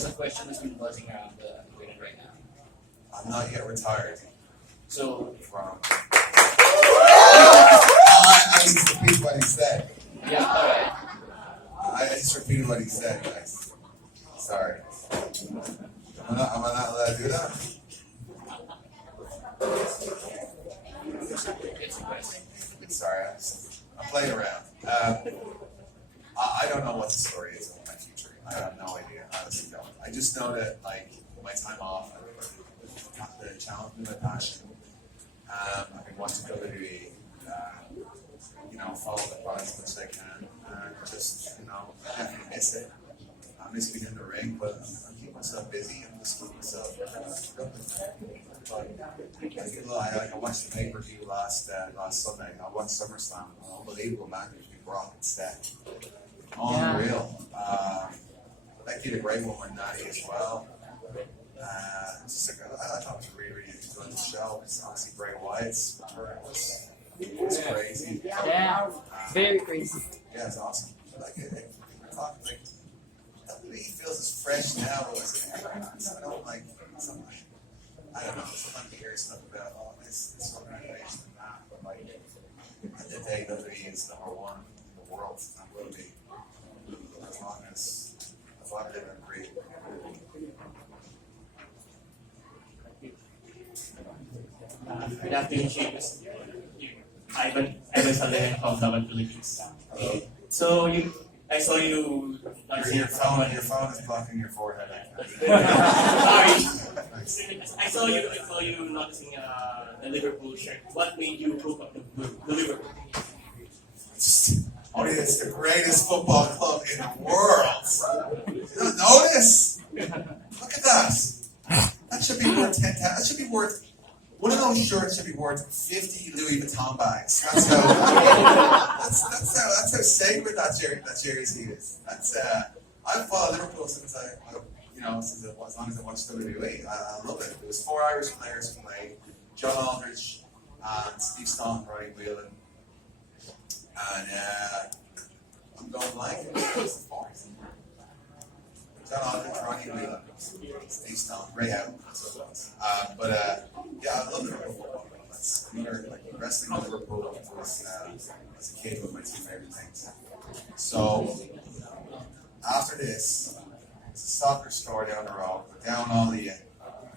That's a question that's been buzzing around the internet right now. I'm not yet retired So, from. I just repeat what he said. yeah, alright. I just repeated what he said, guys. Sorry. Am I not allowed to do that? It's a question. Sorry, I'm playing around. I don't know what the story is of my future. I have no idea. I honestly don't. I just know that, like, my time off, I've got the challenge and my passion. I've been watching WWE, follow the products as much as I can, and just, definitely miss it. I miss being in the ring, but I'm keeping myself busy and just keeping myself I watched the pay-per-view last Sunday. I watched SummerSlam. Unbelievable match between Brock and Seth. Unreal. Becky the Great one with Natty as well. I thought it was a really, really good show. It's obviously Bray Wyatt's return was crazy. Yeah, very crazy. Yeah, it's awesome. He feels as fresh now as it ever has. I don't know. Sometimes you hear stuff about this organization and that, but at the day WWE is number one in the world and will be as long as I live and breathe. Good afternoon, Shaemus. Ivan Salihan from Daman, Philippines. So I saw you launching Your phone is blocking your forehead. Sorry. I saw you noticing the Liverpool shirt. What made you hook up the Liverpool? It's the greatest football club in the world. You don't notice? Look at that. That should be worth 10,000. That should be worth. One of those shirts should be worth 50 Louis Vuitton bags. That's how sacred that jersey is. I've followed Liverpool since as long as I watched WWE. I love it. There was 4 Irish players who played: John Aldridge and Steve Staunton, Roddy Whelan, and I'm going blank. Who's the fourth? John Aldridge, Roddy Whelan, Steve Staunton, Ray Out. That's what it was. I love Liverpool. That's another wrestling with Liverpool was as a kid one of my 2 favorite things. So after this, it's a soccer store down the road. But down all the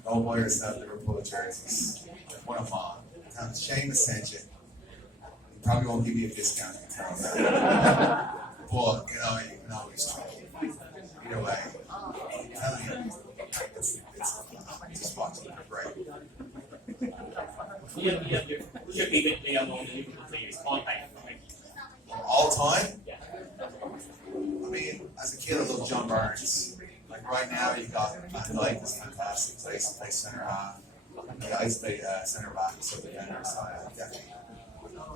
old boys that have Liverpool jerseys. One of them on. Tell him Shaemus sent you. He probably won't give you a discount. You tell him that. But you can always try. Either way, I'm telling you, it's just watching it. Great. Who's your favorite player among the Liverpool players all time? All time? Yeah. I mean, as a kid, I loved John Barnes. Like right now, you got Van Dijk is fantastic. So I used to play centre half. Yeah, I used to play centre back, so defender. So I definitely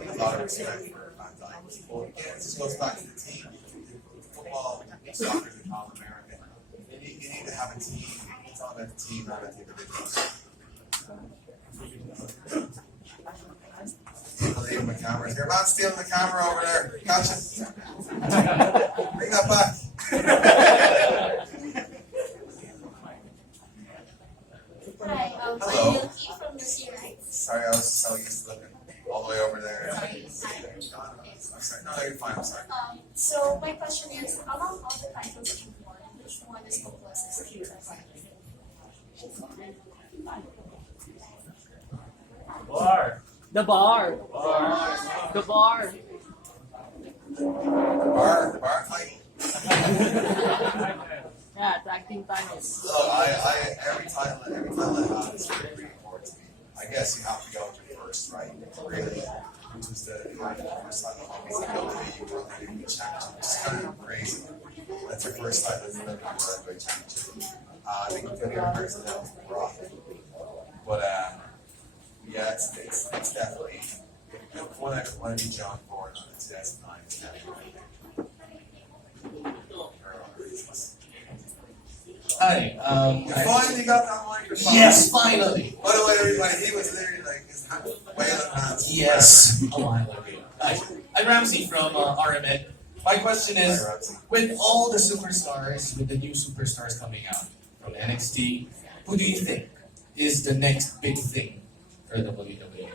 have a lot of respect for Van Dijk. But again, it just goes back to the team. Football, soccer is a common American. You need to have a team. It's all about the team, not about the individuals. Leaving the cameras here. Man stealing the camera over there. Gotcha. Bring that back. Hi, Hello. I'm Yuki from the series. Sorry, I was so used to looking all the way over there. I'm sorry. No, you're fine. I'm sorry. So my question is, among all the titles that you've won, which one is the closest to your Bar. The bar. The bar. The bar fight. Yeah, tag team titles. Look, every title I have is really, really important to me. I guess you have to go to first, right? Really, which was the first title always the WWE World Heavyweight Championship, which is kind of crazy. That's your first title in the WWE World Heavyweight Championship. I think the other person that was Brock. But yeah, it's definitely one I want to be John Ford on in 2009. It's definitely Hi. you finally got that microphone. Yes, finally. By the way, everybody, he was literally like his wailing hands. Yes. A while ago. Hi. I'm Ramsey from RMN. My question is, Hi, Roxy. with all the superstars, with the new superstars coming out from NXT, who do you think is the next big thing for WWE?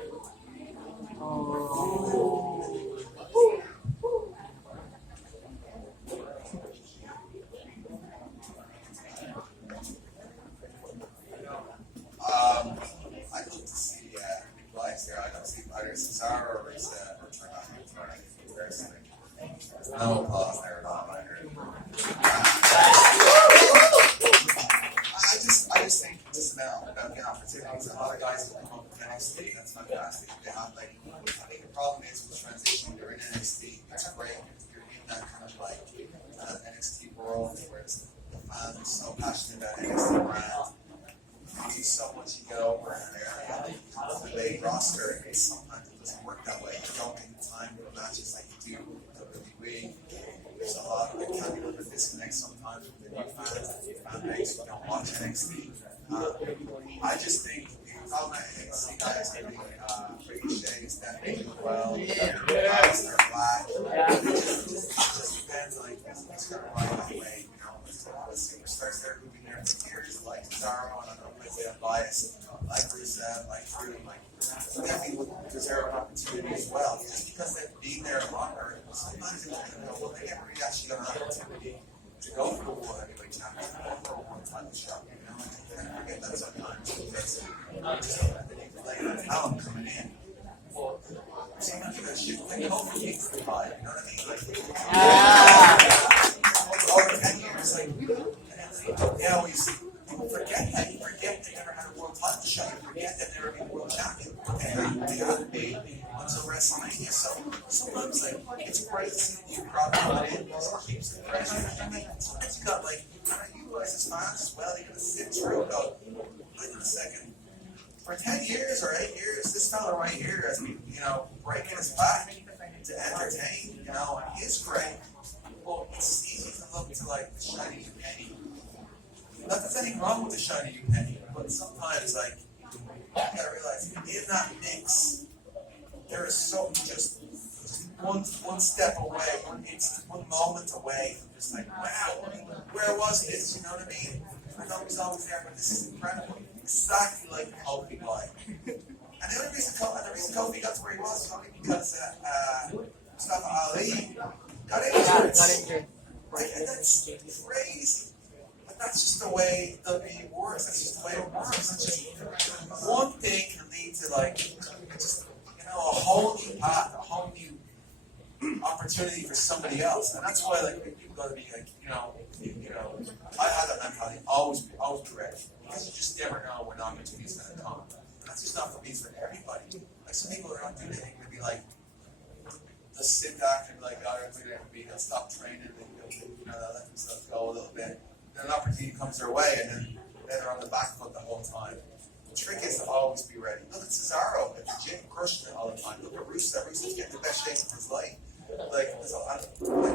I'd love to see replies there. I'd love to see either Cesaro or Trinidad. No applause there at all. I just think just about the opportunities. A lot of guys have come up with NXT. That's fantastic. They have like, I think the problem is with transitioning. They're in NXT. It's great. You're in that kind of like NXT world where the fans are so passionate about NXT brand. You see so much you get over there. The main roster, sometimes it doesn't work that way. You don't get the time for matches like you do with WWE. There's a lot of it can be a little disconnect sometimes with the new fans, the fan base who don't watch NXT. I just think all my NXT guys are Ricochet is definitely doing well. Guys are black. It just depends on who's going to ride that way. You know, there's a lot of superstars there who've been there for years, like Cesaro, and I don't know if I'm biased, like Rusev, like Drew, like definitely would deserve an opportunity as well. Just because they've been there longer, sometimes they never really actually got an opportunity to go for the World Heavyweight Championship, go for a one-title shot. You know, I kind of forget that sometimes because like talent coming in. Well, sometimes you got shit like Kofi Kingston to buy, you know what I mean? Like, over 10 years, like, you know, people forget that. You forget they never had a world title shot. You forget that they never been world champion. They had to be until WrestleMania. So sometimes, like, it's great to see the new crowd coming in. It keeps the pressure. Sometimes you got, like, you guys as fans as well, you got to sit through and go, wait a second. For 10 years or 8 years, this fella right here has been, you know, breaking his back to entertain, you know, and he is great. Well, it's easy to look to, like, the shiny new penny. Not that there's anything wrong with the shiny new penny, but sometimes, like, you gotta realize, in that mix, there is something just one step away, one moment away from just like, wow, where was this? You know what I mean? I know he's always there, but this is incredible. Exactly like the Kofi guy. And the only reason Kofi got to where he was only because Mustafa Ali got injured. Like, and that's crazy. But that's just the way WWE works. That's just the way it works. It's just one thing can lead to like just a whole new path, a whole new opportunity for somebody else. And that's why like people gotta be like, I had that mentality, always be ready. Because you just never know when opportunity is gonna come. And that's just not for me, it's for everybody. Like some people are not doing anything, they'll be like, they'll sit back and be like, oh, they'll stop training, they'll let themselves go a little bit. Then an opportunity comes their way and then they're on the back foot the whole time. The trick is to always be ready. Look at Cesaro at the gym, crushing it all the time. Look at Rusev. Rusev's getting the best shape of his life. Like, there's a lot of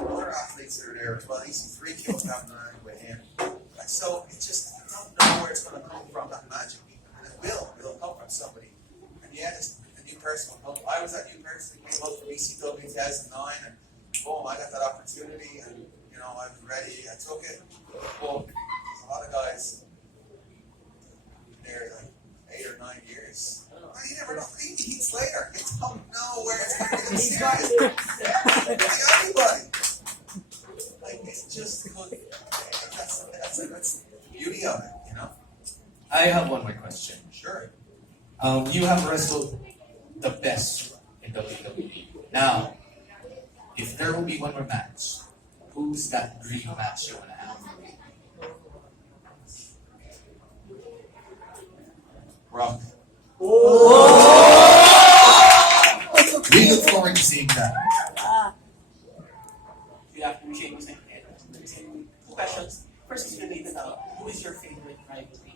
other athletes that are there as well. You see 3 kilos happening with him. Like, so it's just, you don't know where it's going to come from, that magic. And it'll come from somebody. And yeah, the new person will come. I was that new person that came out from ECW in 2009, and boom, I got that opportunity, and I was ready, I took it. Well, there's a lot of guys there like 8 or 9 years. You never know. 3 weeks later, you don't know where it's going to get serious. Like anybody. Like, it's just good. That's the beauty of it, I have one more question. Sure. You have wrestled the best in WWE. Now, if there will be one more match, who's that dream match you want to have? Rock. We look forward to seeing that. Good afternoon, Shaemus and Ed. 2 questions. First is related to who is your favorite rivalry?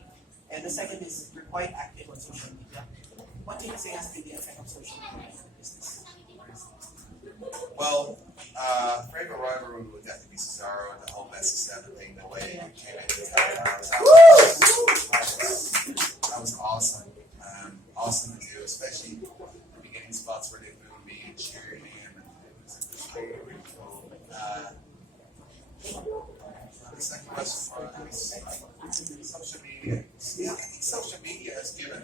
And the second is, you're quite active on social media. What do you say has been the effect of social media in the business? Well, favorite rivalry would definitely be Cesaro and the whole Best of 7 thing, the way he came into the title. That was awesome. Awesome to do, especially the beginning spots where they booed me and cheered him. And it was really, really cool. social media. Yeah, I think social media has given.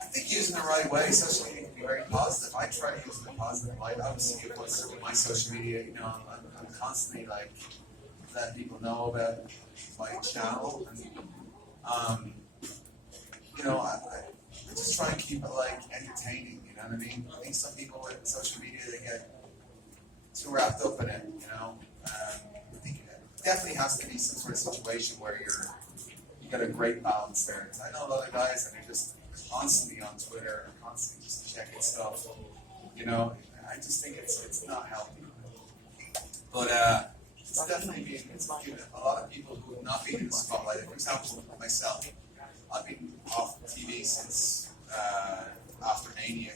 I think using the right way, social media can be very positive. I try to use it in a positive light. Obviously, with my social media, I'm constantly like letting people know about my channel, and I just try and keep it like entertaining. You know what I mean? I think some people with social media they get too wrapped up in it. I think it definitely has to be some sort of situation where you got a great balance there. I know a lot of guys that are just constantly on Twitter and constantly just checking stuff. I just think it's not healthy. But it's definitely given a lot of people who have not been in the spotlight. For example, myself, I've been off TV since after Mania.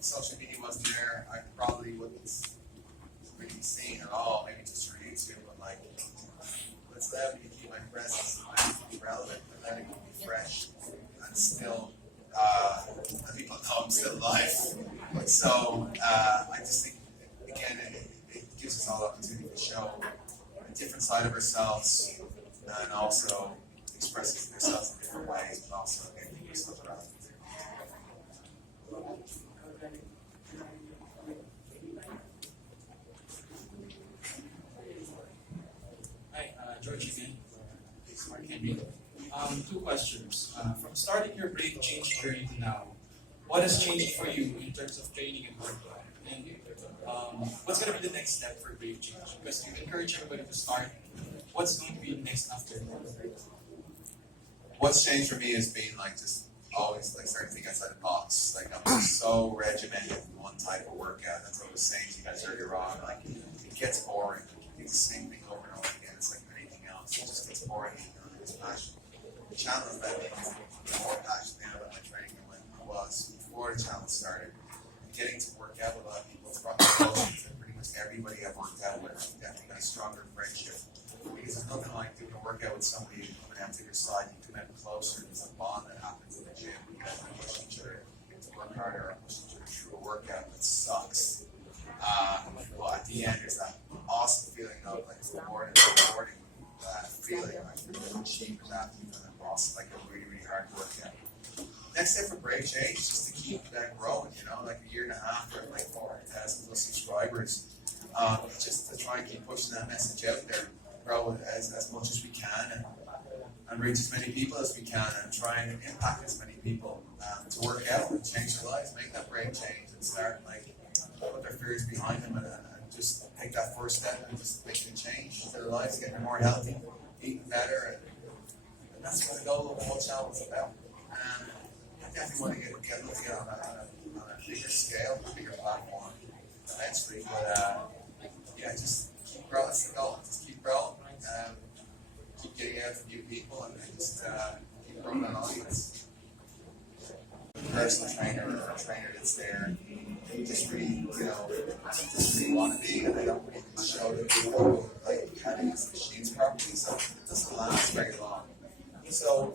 Social media wasn't there. I probably wouldn't really be seen at all. Maybe just through YouTube, but like, let's allow me to keep my presence and be relevant, and let it be fresh and still let people know I'm still alive. So I just think again it gives us all the opportunity to show a different side of ourselves and also expressing ourselves in different ways, but also making ourselves relevant. Hi, George again. Mark Henry. Two questions. From starting your brave change journey to now, what has changed for you in terms of training and workout? And what's going to be the next step for brave change? Because you encourage everybody to start. What's going to be next after that? What's changed for me has been like just always like starting to think outside the box. Like I'm so regimented in one type of workout. That's what I was saying to you guys earlier on. Like it gets boring. You do the same thing over and over again. It's like anything else. It just gets boring. It's passion. The channel is that I'm more passionate now about my training than when I was before the channel started. And getting to work out with a lot of people, it's brought me closer to pretty much everybody I've worked out with. I've definitely got a stronger friendship. Because there's nothing like doing a workout with somebody coming out to your side, you come out closer. There's a bond that happens in the gym. You guys push each other to work harder, push each other through a workout that sucks. But at the end, there's that awesome feeling of like rewarding feeling like you've achieved that and then lost like a really, really hard workout. Next step for Brave Change is just to keep that growing, like a year and a half, we're at like 400,000 plus subscribers. Just to try and keep pushing that message out there, grow it as much as we can and reach as many people as we can and try and impact as many people to work out and change their lives, make that brave change and start like put their fears behind them and just take that first step and just make a change to their lives, getting more healthy, eating better, and that's what the goal of the whole channel is about. I definitely want to get looking at it on a bigger scale, a bigger platform eventually, but just keep growing. That's the goal. Just keep growing, keep getting out to new people, and just keep growing an audience. Personal trainer or a trainer that's there, they just really, just really want to be, and they don't really show the people like how to use the machines properly, so it doesn't last very long. So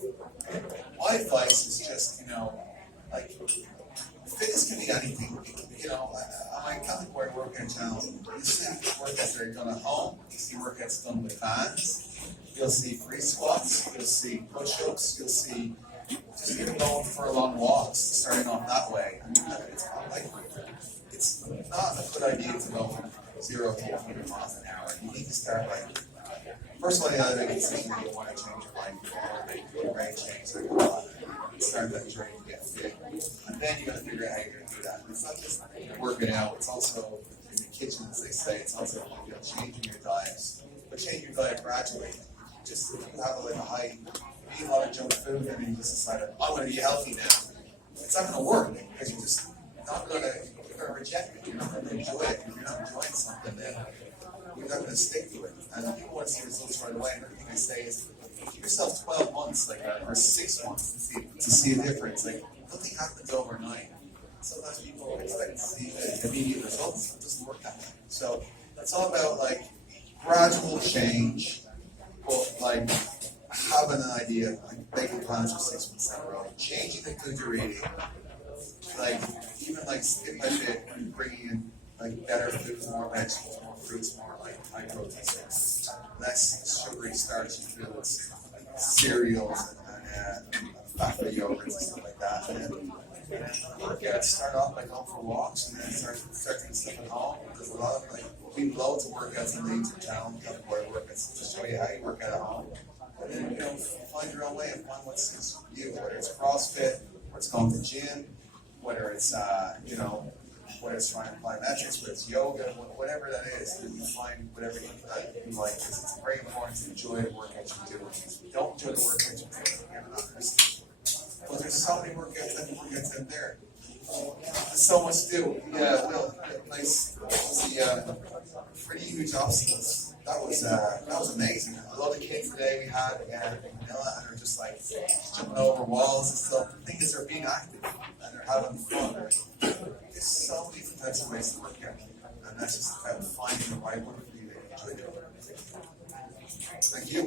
my advice is just, like fitness can be anything. On my Catholic Board workout channel, you see workouts that are done at home, you see workouts done with bands, you'll see free squats, you'll see push-ups, you'll see just even going for long walks, starting off that way. I mean, it's not a good idea to go from 0 to 100 miles an hour. You need to start like, first of all, you gotta make a decision that you want to change your life, you want to make a great change, so you start that journey to get fit. And then you gotta figure out how you're gonna do that. And it's not just working out, it's also in the kitchen, as they say, it's also changing your diets. But change your diet gradually. Just if you have like you eat a lot of junk food and then you just decide, I want to be healthy now. It's not gonna work because you're just not gonna reject it. You're not gonna enjoy it. If you're not enjoying something, then you're not gonna stick to it. And people want to see results right away. And everything I say is, give yourself 12 months, or 6 months to see a difference. Like nothing happens overnight. Sometimes people expect to see the immediate results. It doesn't work that way. So it's all about like gradual change, but like having an idea, like making plans for 6 months down the road, changing the food you're eating, like even like step by bit, bringing in like better foods, more vegetables, more fruits, more like high protein sources, less sugary, starchy foods, cereals and fat-free yogurts and stuff like that. And then workouts start off by going for walks and then start doing stuff at home. There's a lot of we loads of workouts in the YouTube channel, workouts to show you how you work out at home. And then find your own way and find what suits you, whether it's CrossFit, or it's going to the gym, whether it's whether it's trying to apply metrics, whether it's yoga, whatever that is, you find whatever you like. It's very important to enjoy the workout you're doing. If you don't enjoy the workout you're doing, you're not interested. But there's so many workouts out there. There's so much to do. Yeah, nice. Pretty huge obstacles. That was amazing. A lot of kids today we had in Manila, and they're just jumping over walls and stuff. The thing is, they're being active and they're having fun. There's so many different types of ways to work out, and that's just about finding the right one for you to enjoy doing. Thank you.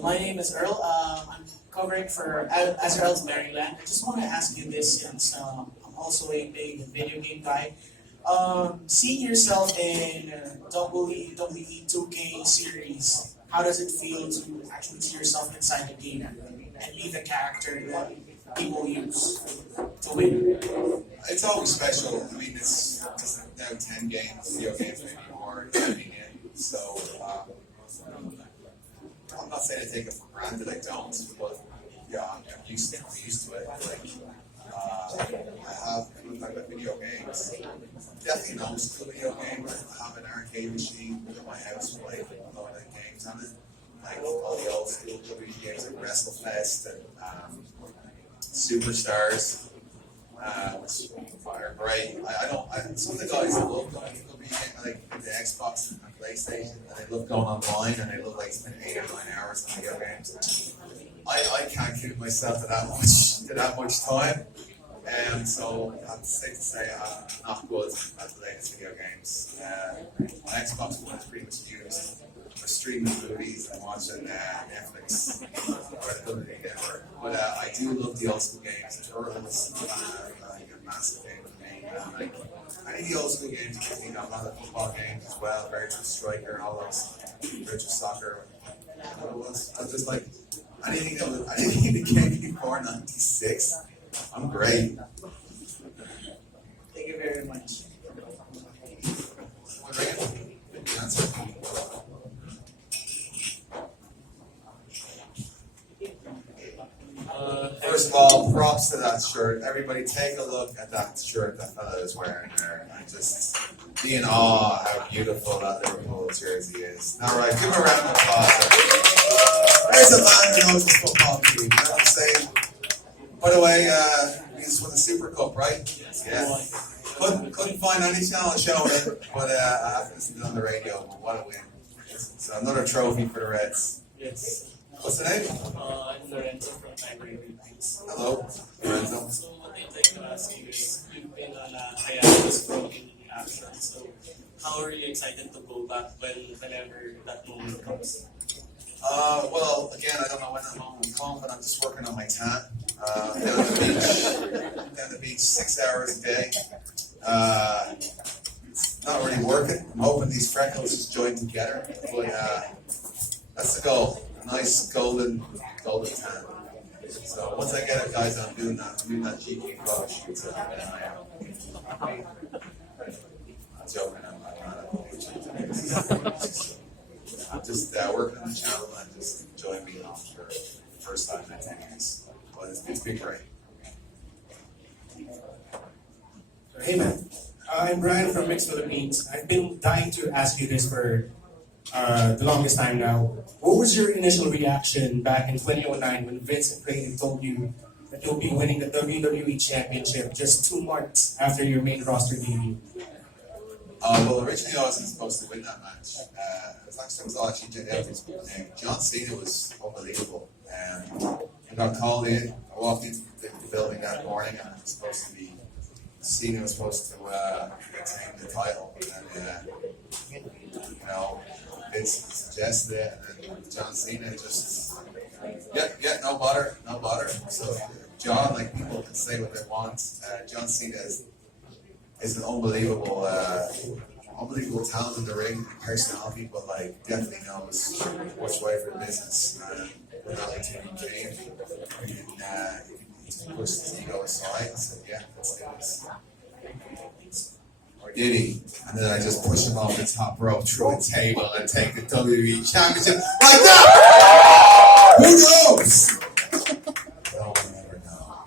My name is Earl. I'm covering for Azrael's Maryland. I just want to ask you this since I'm also a big video game guy. Seeing yourself in WWE 2K series, how does it feel to actually see yourself inside the game and be the character that people use to win? It's always special. I mean, it's now 10 games, video games maybe more, so I'm not saying I take it for granted, I don't, but yeah, I'm used to it. I have video games. Definitely an old school video game. I have an arcade machine in my house with a lot of games on it. All the old school video games like WrestleFest and Superstars, which are great. Some of the guys that love going to the Xbox and PlayStation, and they love going online and they love spending 8 or 9 hours on video games. I can't keep myself to that much time. And so I'm safe to say I'm not good at the latest video games. My Xbox One is pretty much used for streaming movies and watching Netflix or the WWE Network. But I do love the old school games. Turtles, a massive game for me. Any of the old school games, a lot of football games as well, Virtual Striker and all those, Virtual Soccer. I was just anything that came before 96. I'm great. Thank you very much. First of all, props to that shirt. Everybody take a look at that shirt that fella is wearing there. And just be in awe how beautiful that Liverpool jersey is. Alright, give him a round of applause. There's a man who knows the football team, you know what I'm saying? By the way, we just won the Super Cup, right? Yeah. Couldn't find any channel showing it, but I have to listen to it on the radio. But what a win. So another trophy for the Reds. Yes. What's the name? I'm Lorenzo from Library Repeats. Hello, Lorenzo. So what I'd like to ask you is, you've been on a hiatus from in action, so how are you excited to go back whenever that moment comes? Well, again, I don't know when I'm home, but I'm just working on my tan. Down the beach 6 hours a day. It's not really working. I'm hoping these freckles just join together, but that's the goal. A nice golden tan. So once I get it, guys, I'm doing that GP photo shoot. So I'm joking. I'm just working on the channel and just enjoying being on for the first time in 10 years. But it's been great. Hey man, I'm Brian from Mixed Philippines. I've been dying to ask you this for the longest time now. What was your initial reaction back in 2009 when Vince and Brady told you that you'll be winning the WWE Championship just 2 months after your main roster debut? Well, originally I wasn't supposed to win that match. It was all actually John Cena was unbelievable. I got called in. I walked into the building that morning and it was supposed to be Cena was supposed to retain the title. And Vince suggested it, and then John Cena just no butter, no butter. So John, like people can say what they want. John Cena is an unbelievable talent in the ring, personality, but like definitely knows what's right for the business. When the opportunity came, he pushed his ego aside and said, "Yeah, let's do this." Or did he? And then I just push him off the top rope through a table and take the WWE Championship like that. Who knows? No one ever know.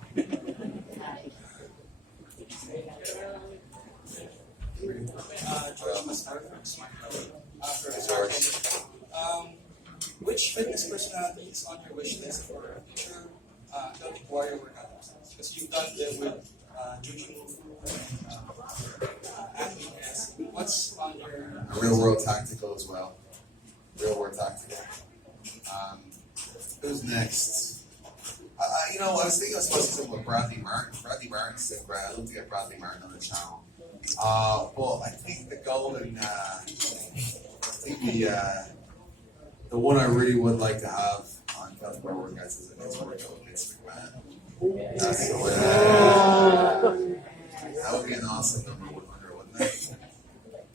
George, let's start from Smart for George. Which fitness personality is on your wish list for a future Celtic Warrior workout? Because you've done it with Juju athlete. What's on your Real world tactical as well. Real world tactical. Who's next? I was thinking I was supposed to do with Bradley Martin. Bradley Martin's still great. I'd love to get Bradley Martin on the channel. But I think the golden, the one I really would like to have on Celtic Warrior workouts is a next workout with Vince McMahon. That's the way. That would be an awesome number 100, wouldn't it?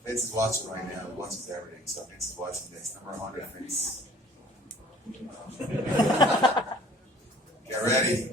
Vince is watching right now. He watches everything, so Vince is watching this. Number 100, Vince. Get ready.